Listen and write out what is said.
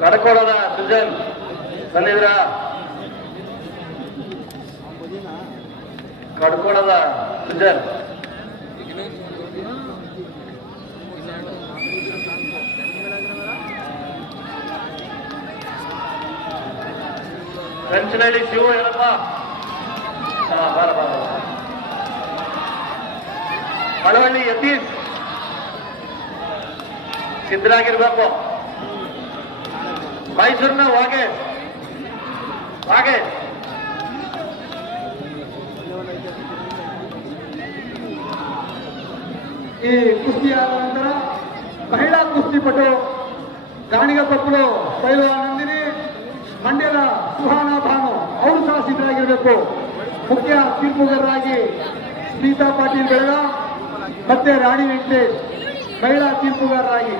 ಕಡಕೋಳದ ಸುಜನ್ ಬಂದಿದ್ರ? ಕಡ್ಕೋಳದ ಸುಜನ್ ಕಂಚನಹಳ್ಳಿ ಶಿವ ಏನಪ್ಪ? ಬಾರ ಬಾರ. ಮಳವಳ್ಳಿ ಯತೀಶ್ ಸಿದ್ಧರಾಗಿರ್ಬೇಕು. ಮೈಸೂರಿನ ವಾಗೆ ವಾಗೆ ಈ ಕುಸ್ತಿಯಾದ ನಂತರ ಮಹಿಳಾ ಕುಸ್ತಿಪಟು ಗಾಣಿಗಕೊಪ್ಪಲು ಪೈಲ್ವಾನಂದಿನಿ, ಮಂಡ್ಯದ ಸುಹಾನಾ ಭಾನು ಅವರು ಸಹ ಸಿದ್ಧರಾಗಿರಬೇಕು. ಮುಖ್ಯ ತೀರ್ಪುಗಾರರಾಗಿ ಸ್ಮಿತಾ ಪಾಟೀಲ್ ಬೆಳಗಾವ್ ಮತ್ತೆ ರಾಣಿ ವೆಂಕಟೇಶ್ ಮಹಿಳಾ ತೀರ್ಪುಗಾರರಾಗಿ